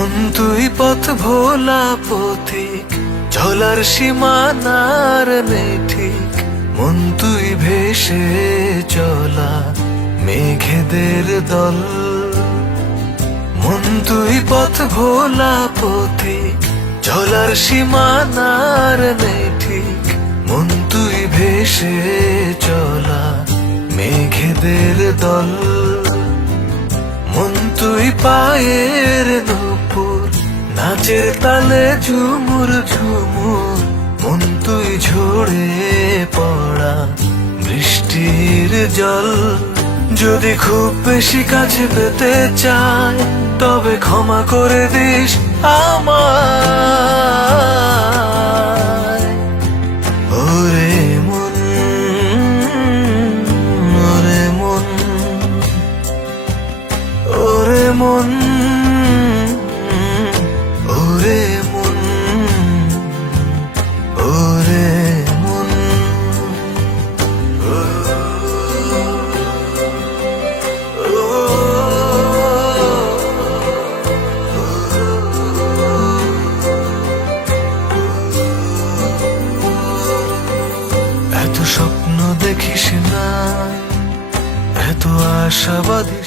মন তুই পথ ভোলা পথিক, চলার সীমানার নেই ঠিক। মন তুই ভেসে চলা মেঘেদের দল। মন তুই পথ ভোলা পথিক, চলার সীমানার নেই ঠিক। মন তুই ভেসে চলা মেঘেদের দল। মন তুই পায়ের নূপুর, নাচের তালে ঝুমুর ঝুমুর। মন তুই ঝরে পড়া বৃষ্টির জল। যদি খুব বেশি কাছে পেতে চাই, তবে ক্ষমা করে দিস আমায়। ওরে মন, ওরে মন, ওরে মন, ওরে মন, ওরে মন। এত স্বপ্ন দেখিস না, এত আশাবাদী